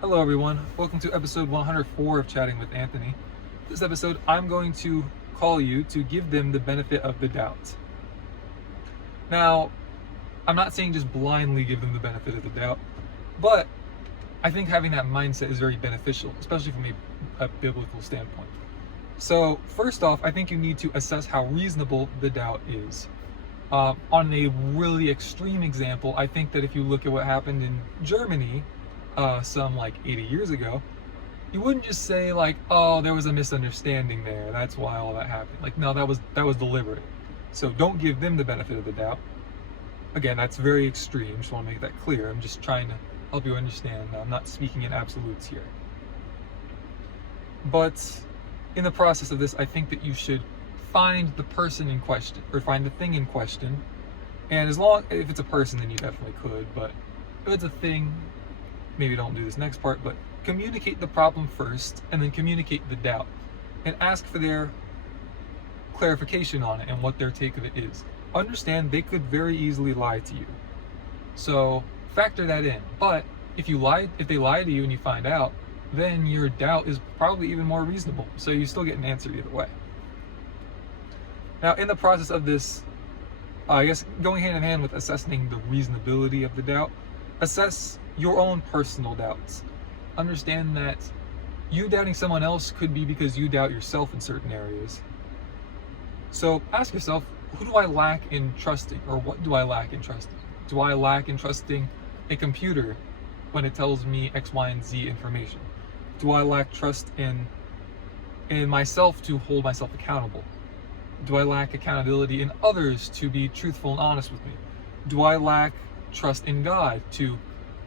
Hello everyone, welcome to episode 104 of Chatting with Anthony. This episode, I'm going to call you to give them the benefit of the doubt. Now, I'm not saying just blindly give them the benefit of the doubt, but I think having that mindset is very beneficial, especially from a biblical standpoint. So first off, I think you need to assess how reasonable the doubt is. On a really extreme example, I think that if you look at what happened in Germany, some like 80 years ago, you wouldn't just say like, oh, there was a misunderstanding there, that's why all that happened. Like, no, that was deliberate. So don't give them the benefit of the doubt. Again, that's very extreme, just want to make that clear. I'm just trying to help you understand. I'm not speaking in absolutes here. But in the process of this, I think that you should find the person in question, or find the thing in question. And if it's a person, then you definitely could, but if it's a thing, maybe don't do this next part, but communicate the problem first and then communicate the doubt and ask for their clarification on it and what their take of it is. Understand they could very easily lie to you, so factor that in. But if they lie to you and you find out, then your doubt is probably even more reasonable, so you still get an answer either way. Now, in the process of this, I guess going hand in hand with assessing the reasonability of the doubt, assess your own personal doubts. Understand that you doubting someone else could be because you doubt yourself in certain areas. So ask yourself, who do I lack in trusting, or what do I lack in trusting? Do I lack in trusting a computer when it tells me X, Y, and Z information? Do I lack trust in myself to hold myself accountable? Do I lack accountability in others to be truthful and honest with me? Do I lack trust in God to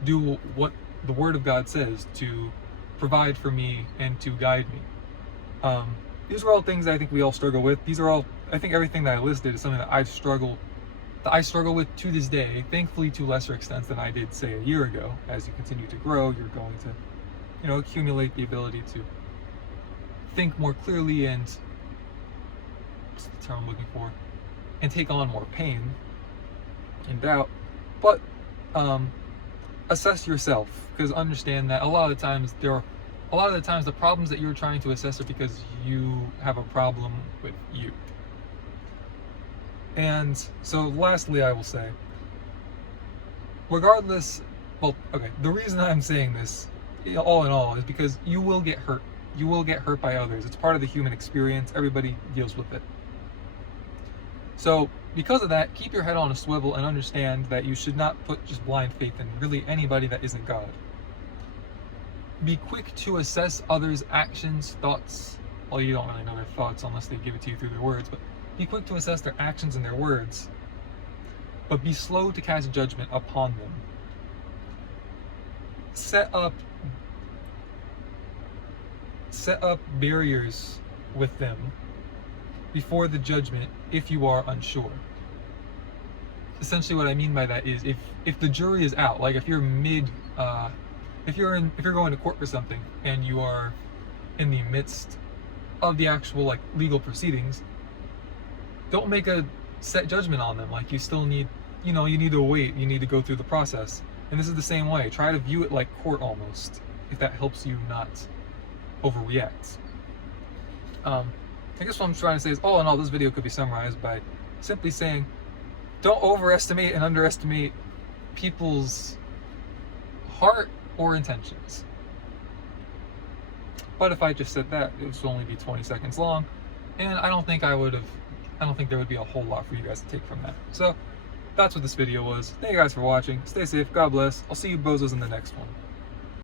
do what the Word of God says, to provide for me and to guide me? These are all things I think we all struggle with. I think everything that I listed is something that I struggle with to this day, thankfully to lesser extents than I did, say, a year ago. As you continue to grow, you're going to, accumulate the ability to think more clearly and, what's the term I'm looking for, and take on more pain and doubt. But assess yourself, because understand that a lot of the times the problems that you're trying to assess are because you have a problem with you. And so lastly, I will say, the reason I'm saying this, all in all, is because you will get hurt. You will get hurt by others. It's part of the human experience. Everybody deals with it. So because of that, keep your head on a swivel and understand that you should not put just blind faith in really anybody that isn't God. Be quick to assess others' actions, thoughts. Well, you don't really know their thoughts unless they give it to you through their words, but be quick to assess their actions and their words, but be slow to cast judgment upon them. Set up barriers with them before the judgment if you are unsure. Essentially what I mean by that is if the jury is out, like if you're if you're going to court for something and you are in the midst of the actual like legal proceedings, don't make a set judgment on them. Like, you still need, you need to wait, you need to go through the process. And this is the same way. Try to view it like court almost, if that helps you not overreact. I guess what I'm trying to say is, all in all, this video could be summarized by simply saying, don't overestimate and underestimate people's heart or intentions. But if I just said that, it would only be 20 seconds long, and I don't think there would be a whole lot for you guys to take from that. So that's what this video was. Thank you guys for watching. Stay safe. God bless. I'll see you bozos in the next one.